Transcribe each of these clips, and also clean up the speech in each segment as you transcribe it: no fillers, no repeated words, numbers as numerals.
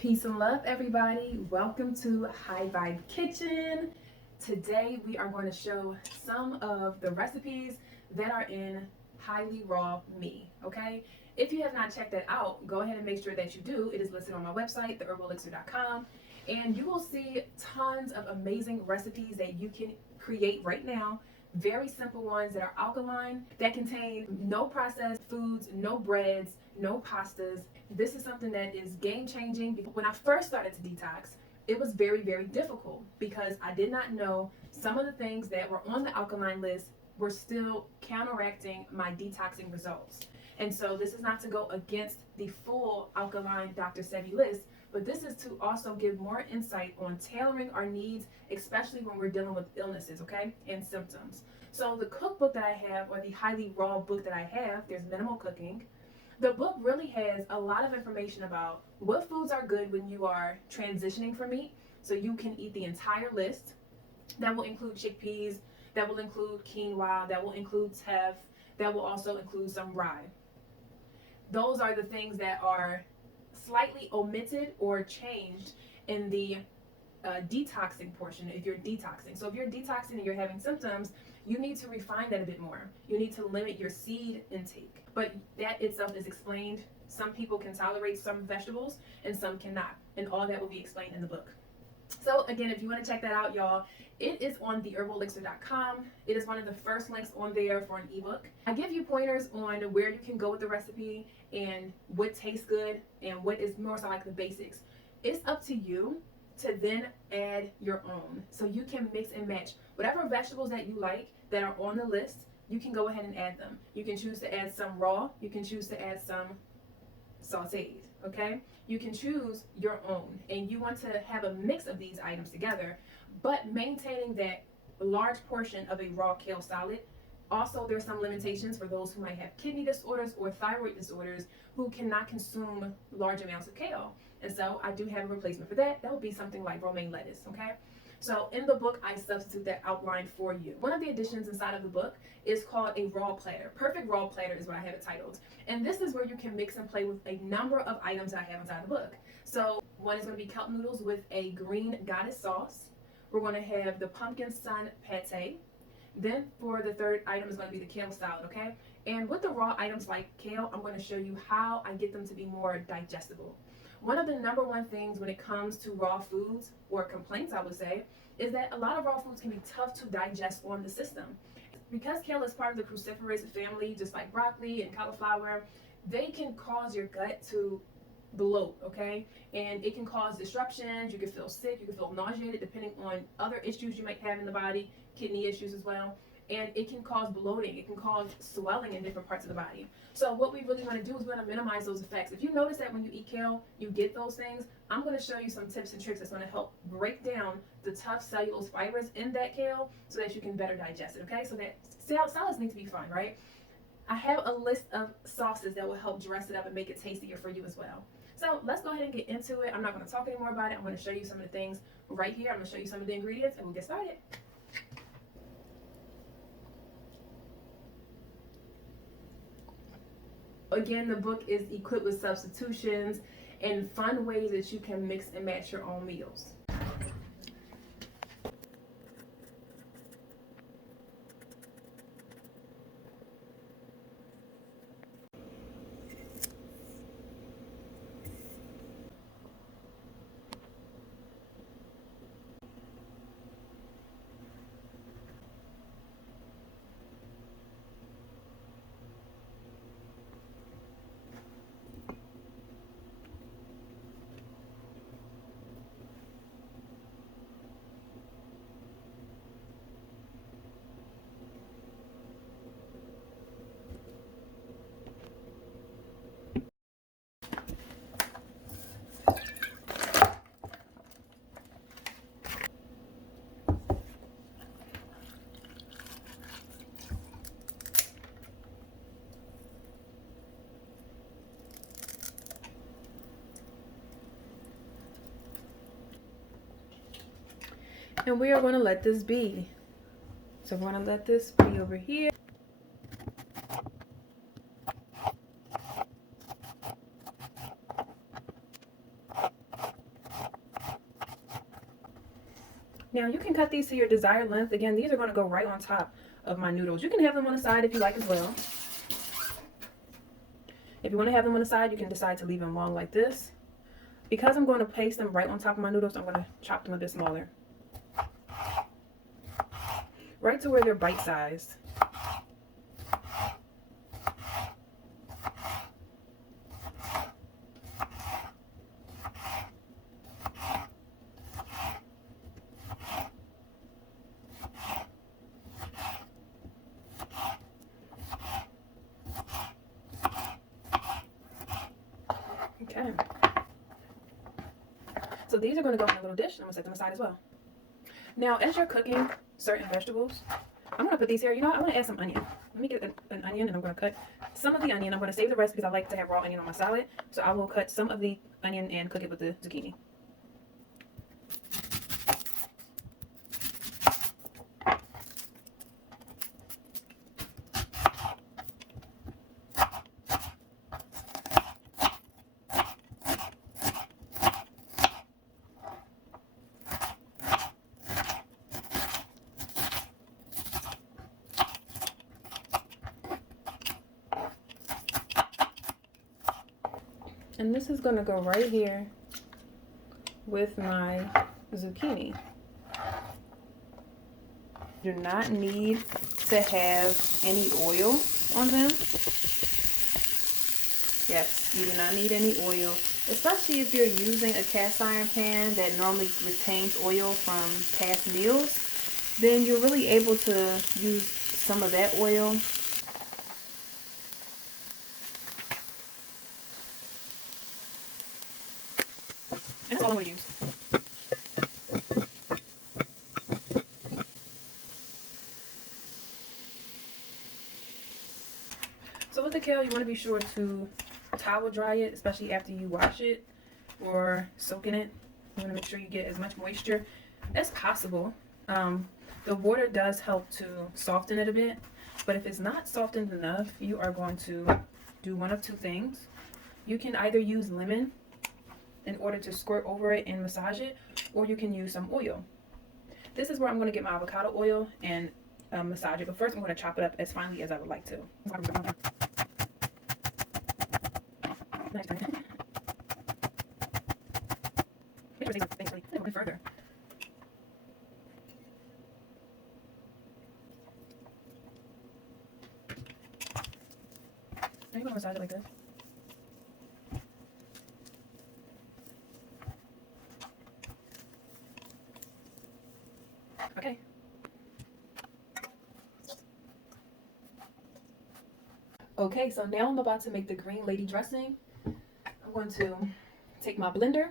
Peace and love, everybody. Welcome to High Vibe Kitchen. Today we are going to show some of the recipes that are in Highly Raw Me, okay? If you have not checked that out, go ahead and make sure that you do. It is listed on my website, theherbalelixir.com, and you will see tons of amazing recipes that you can create right now. Very simple ones that are alkaline, that contain no processed foods, no breads, no pastas. This is something that is game changing. When I first started to detox, it was very, very difficult because I did not know some of the things that were on the alkaline list were still counteracting my detoxing results. And so this is not to go against the full alkaline Dr. Sebi list, but this is to also give more insight on tailoring our needs, especially when we're dealing with illnesses, okay, and symptoms. So the cookbook that I have, or the Highly Raw book that I have, there's minimal cooking. The book really has a lot of information about what foods are good when you are transitioning from meat. So you can eat the entire list. That will include chickpeas, that will include quinoa, that will include teff, that will also include some rye. Those are the things that are slightly omitted or changed in the detoxing portion if you're detoxing. So if you're detoxing and you're having symptoms, you need to refine that a bit more. You need to limit your seed intake. But that itself is explained. Some people can tolerate some vegetables and some cannot. And all that will be explained in the book. So again, if you want to check that out, y'all, it is on theherbalelixir.com. It is one of the first links on there for an ebook. I give you pointers on where you can go with the recipe and what tastes good and what is more so like the basics. It's up to you to then add your own. So you can mix and match whatever vegetables that you like that are on the list. You can go ahead and add them. You can choose to add some raw. You can choose to add some sauteed, okay? You can choose your own, and you want to have a mix of these items together, but maintaining that large portion of a raw kale salad. Also, there's some limitations for those who might have kidney disorders or thyroid disorders who cannot consume large amounts of kale. And so I do have a replacement for that. That would be something like romaine lettuce, okay? So in the book, I substitute that outline for you. One of the additions inside of the book is called a raw platter. Perfect raw platter is what I have it titled. And this is where you can mix and play with a number of items that I have inside the book. So one is going to be kelp noodles with a green goddess sauce. We're going to have the pumpkin sun pate. Then for the third item is going to be the kale salad, okay? And with the raw items like kale, I'm going to show you how I get them to be more digestible. One of the number one things when it comes to raw foods, or complaints I would say, is that a lot of raw foods can be tough to digest on the system. Because kale is part of the cruciferous family, just like broccoli and cauliflower, they can cause your gut to bloat, okay? And it can cause disruptions. You can feel sick, you can feel nauseated depending on other issues you might have in the body, kidney issues as well. And it can cause bloating, it can cause swelling in different parts of the body. So what we really want to do is we want to minimize those effects. If you notice that when you eat kale, you get those things, I'm going to show you some tips and tricks that's going to help break down the tough cellulose fibers in that kale so that you can better digest it, okay? So that salads need to be fun, right? I have a list of sauces that will help dress it up and make it tastier for you as well. So let's go ahead and get into it. I'm not going to talk anymore about it. I'm going to show you some of the things right here. I'm going to show you some of the ingredients and we'll get started. Again, the book is equipped with substitutions and fun ways that you can mix and match your own meals. And we are going to let this be. So we're going to let this be over here. Now you can cut these to your desired length. Again, these are going to go right on top of my noodles. You can have them on the side if you like as well. If you want to have them on the side, you can decide to leave them long like this. Because I'm going to place them right on top of my noodles, I'm going to chop them a bit smaller. Right to where they're bite-sized. Okay. So these are going to go in a little dish. I'm going to set them aside as well. Now, as you're cooking certain vegetables, I'm going to put these here. You know, I want to add some onion. Let me get an onion, and I'm going to cut some of the onion. I'm going to save the rest because I like to have raw onion on my salad. So I will cut some of the onion and cook it with the zucchini. And this is going to go right here with my zucchini. Do not need to have any oil on them. Yes, you do not need any oil, especially if you're using a cast iron pan that normally retains oil from past meals. Then you're really able to use some of that oil. And that's all I'm going to use. So with the kale, you want to be sure to towel dry it, especially after you wash it or soak in it. You want to make sure you get as much moisture as possible. The water does help to soften it a bit, but if it's not softened enough, you are going to do one of two things. You can either use lemon in order to squirt over it and massage it, or you can use some oil. This is where I'm going to get my avocado oil and massage it, but first I'm going to chop it up as finely as I would like to. Further. I'm going to massage it like this. Okay. Okay, so now I'm about to make the green lady dressing. I'm going to take my blender.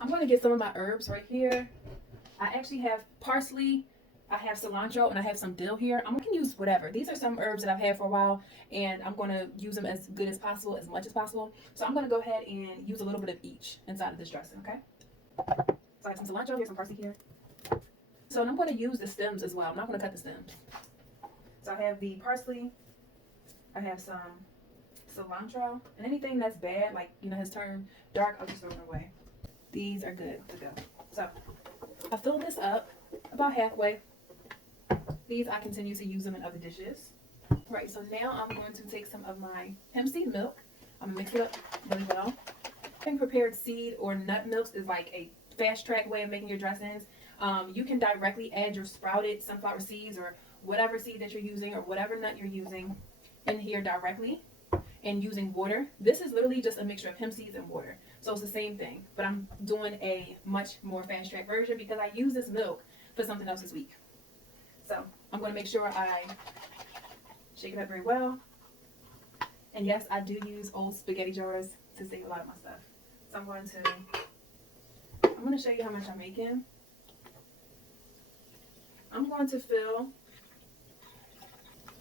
I'm going to get some of my herbs right here. I actually have parsley, I have cilantro, and I have some dill here. I'm going to use whatever. These are some herbs that I've had for a while, and I'm going to use them as good as possible, as much as possible. So I'm going to go ahead and use a little bit of each inside of this dressing, okay? So I have some cilantro here, some parsley here. So I'm going to use the stems as well. I'm not going to cut the stems. So I have the parsley, I have some cilantro, and anything that's bad, like, you know, has turned dark, I'll just throw it away. These are good to go. So I fill this up about halfway. These I continue to use them in other dishes. Right, so now I'm going to take some of my hemp seed milk. I'm gonna mix it up really well. Having prepared seed or nut milks is like a fast track way of making your dressings. You can directly add your sprouted sunflower seeds or whatever seed that you're using or whatever nut you're using in here directly and using water. This is literally just a mixture of hemp seeds and water. So it's the same thing, but I'm doing a much more fast track version because I use this milk for something else this week. So I'm going to make sure I shake it up very well. And yes, I do use old spaghetti jars to save a lot of my stuff. So I'm going to show you how much I'm making. I'm going to fill,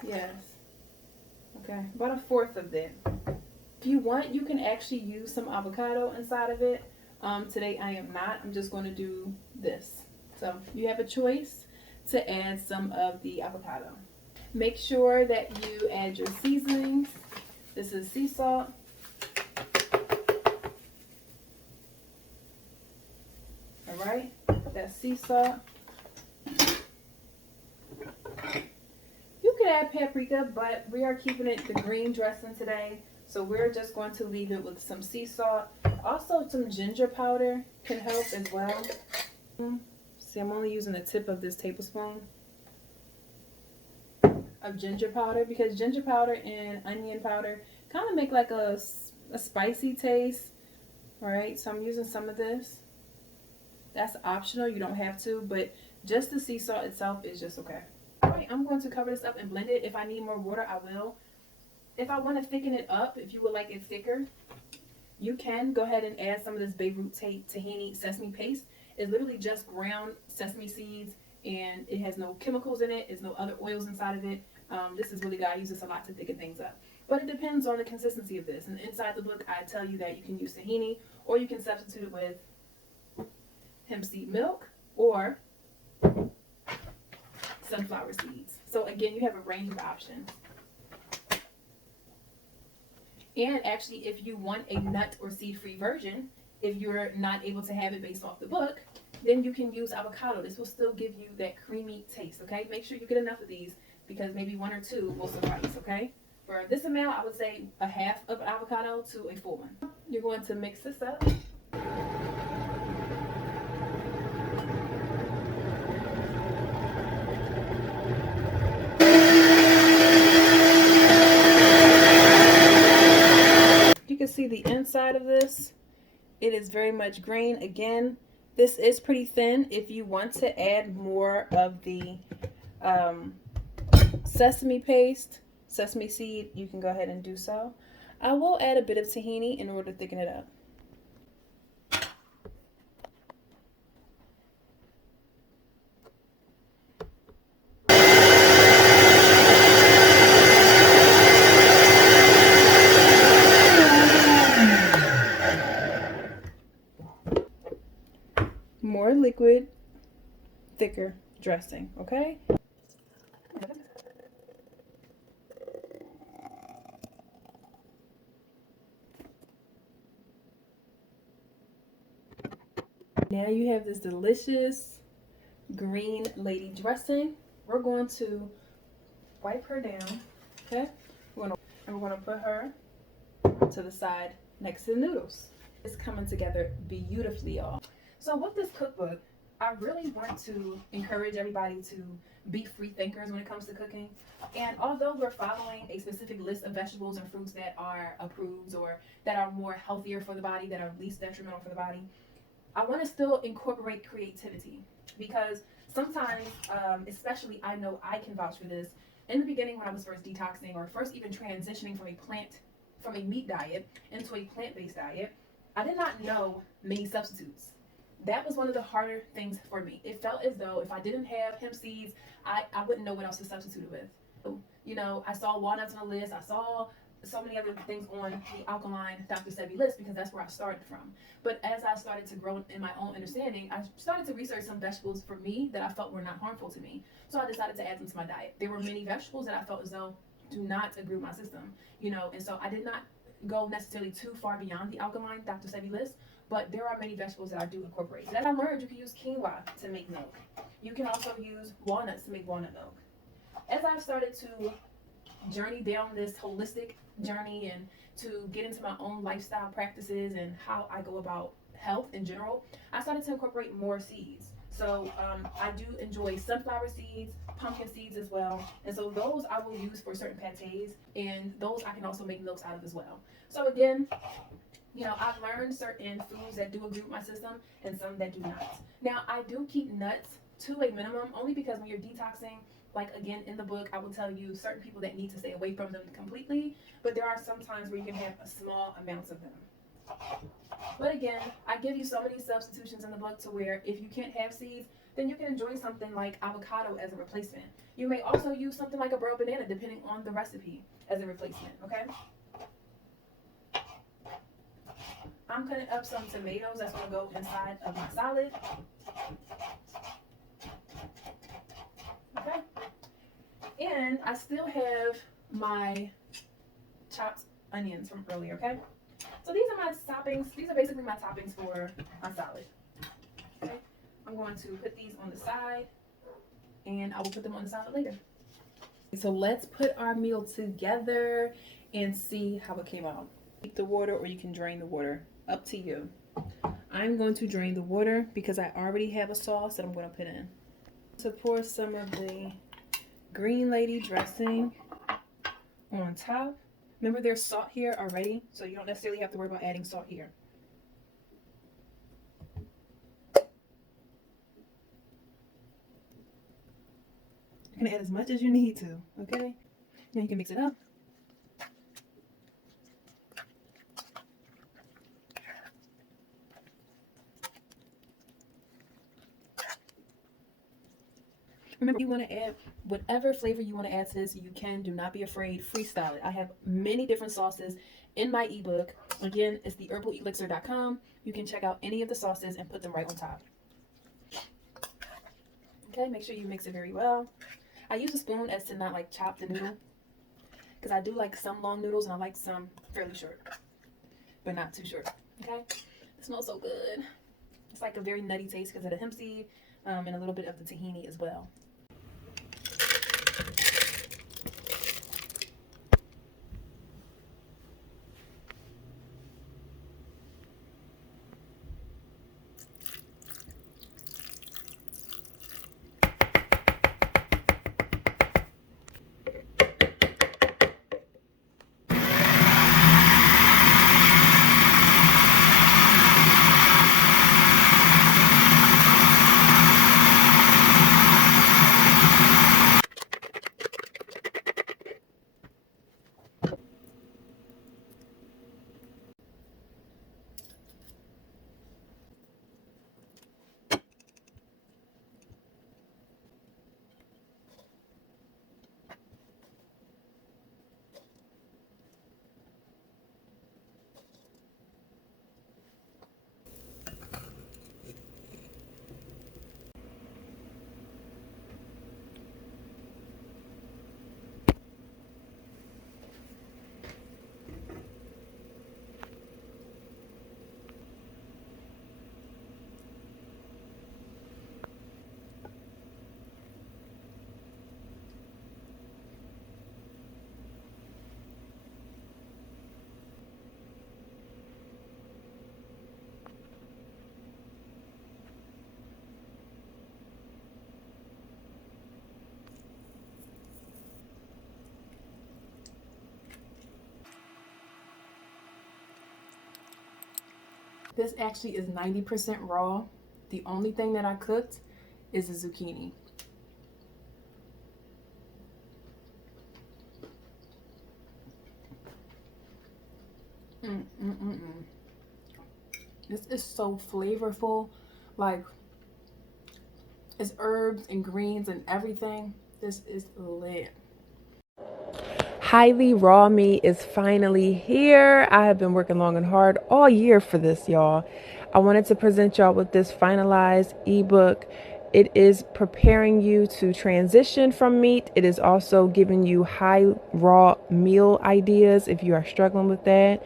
yes, okay, about a fourth of that. If you want, you can actually use some avocado inside of it. Today I am not. I'm just going to do this. So you have a choice to add some of the avocado. Make sure that you add your seasonings. This is sea salt. All right. with that sea salt. You could add paprika, but we are keeping it the green dressing today. So we're just going to leave it with some sea salt. Also, some ginger powder can help as well. See, I'm only using the tip of this tablespoon of ginger powder because ginger powder and onion powder kind of make like a spicy taste. All right, so I'm using some of this. That's optional, you don't have to, but just the sea salt itself is just okay. All right, I'm going to cover this up and blend it. If I need more water, I will. If I want to thicken it up, if you would like it thicker, you can go ahead and add some of this Beirut tahini sesame paste. It's literally just ground sesame seeds, and it has no chemicals in it. There's no other oils inside of it. This is really good. I use this a lot to thicken things up. But it depends on the consistency of this. And inside the book, I tell you that you can use tahini, or you can substitute it with hemp seed milk or sunflower seeds. So again, you have a range of options. And actually, if you want a nut or seed-free version, if you're not able to have it based off the book, then you can use avocado. This will still give you that creamy taste, okay? Make sure you get enough of these because maybe one or two will suffice, okay? For this amount, I would say a half of avocado to a full one. You're going to mix this up. You can see the inside of this. It is very much green. Again, this is pretty thin. If you want to add more of the sesame paste, sesame seed, you can go ahead and do so. I will add a bit of tahini in order to thicken it up. More liquid, thicker dressing, okay? Now you have this delicious green lady dressing. We're going to wipe her down, okay? We're going to put her to the side next to the noodles. It's coming together beautifully, y'all. So with this cookbook, I really want to encourage everybody to be free thinkers when it comes to cooking. And although we're following a specific list of vegetables and fruits that are approved or that are more healthier for the body, that are least detrimental for the body, I want to still incorporate creativity because sometimes, especially I know I can vouch for this, in the beginning when I was first detoxing or first even transitioning from a meat diet into a plant-based diet, I did not know many substitutes. That was one of the harder things for me. It felt as though if I didn't have hemp seeds, I wouldn't know what else to substitute it with. You know, I saw walnuts on the list. I saw so many other things on the alkaline Dr. Sebi list because that's where I started from. But as I started to grow in my own understanding, I started to research some vegetables for me that I felt were not harmful to me. So I decided to add them to my diet. There were many vegetables that I felt as though do not agree with my system, you know, and so I did not go necessarily too far beyond the alkaline Dr. Sebi list, but there are many vegetables that I do incorporate. So as I learned, you can use quinoa to make milk. You can also use walnuts to make walnut milk. As I've started to journey down this holistic journey and to get into my own lifestyle practices and how I go about health in general, I started to incorporate more seeds. So I do enjoy sunflower seeds, pumpkin seeds as well. And so those I will use for certain pâtés, and those I can also make milks out of as well. So again, you know, I've learned certain foods that do agree with my system and some that do not. Now, I do keep nuts to a minimum only because when you're detoxing, like again in the book, I will tell you certain people that need to stay away from them completely, but there are some times where you can have a small amounts of them. But again, I give you so many substitutions in the book to where if you can't have seeds, then you can enjoy something like avocado as a replacement. You may also use something like a broiled banana depending on the recipe as a replacement, okay? I'm cutting up some tomatoes that's going to go inside of my salad. Okay? And I still have my chopped onions from earlier, okay? So these are my toppings. These are basically my toppings for my salad. Okay? I'm going to put these on the side, and I will put them on the side later. So let's put our meal together and see how it came out. Keep the water, or you can drain the water. Up to you. I'm going to drain the water because I already have a sauce that I'm going to put in. To pour some of the green lady dressing on top. Remember, there's salt here already, so you don't necessarily have to worry about adding salt here. You can add as much as you need to, okay? Now you can mix it up. Remember, you want to add whatever flavor you want to add to this, you can. Do not be afraid. Freestyle it. I have many different sauces in my ebook. Again, it's the herbaleelixir.com. You can check out any of the sauces and put them right on top. Okay, make sure you mix it very well. I use a spoon as to not like chop the noodle, because I do like some long noodles and I like some fairly short, but not too short. Okay, it smells so good. It's like a very nutty taste because of the hemp seed and a little bit of the tahini as well. This actually is 90% raw. The only thing that I cooked is the zucchini. This is so flavorful. Like, it's herbs and greens and everything. This is lit. Highly Raw Me is finally here. I have been working long and hard all year for this, y'all. I wanted to present y'all with this finalized ebook. It is preparing you to transition from meat. It is also giving you high raw meal ideas if you are struggling with that.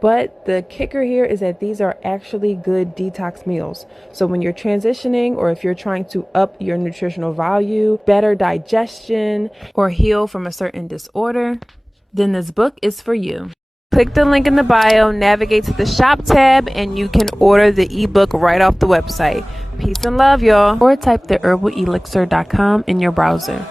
But the kicker here is that these are actually good detox meals. So when you're transitioning, or if you're trying to up your nutritional value, better digestion, or heal from a certain disorder, then this book is for you. Click the link in the bio, navigate to the shop tab, and you can order the ebook right off the website. Peace and love, y'all. Or type the herbaleelixir.com in your browser.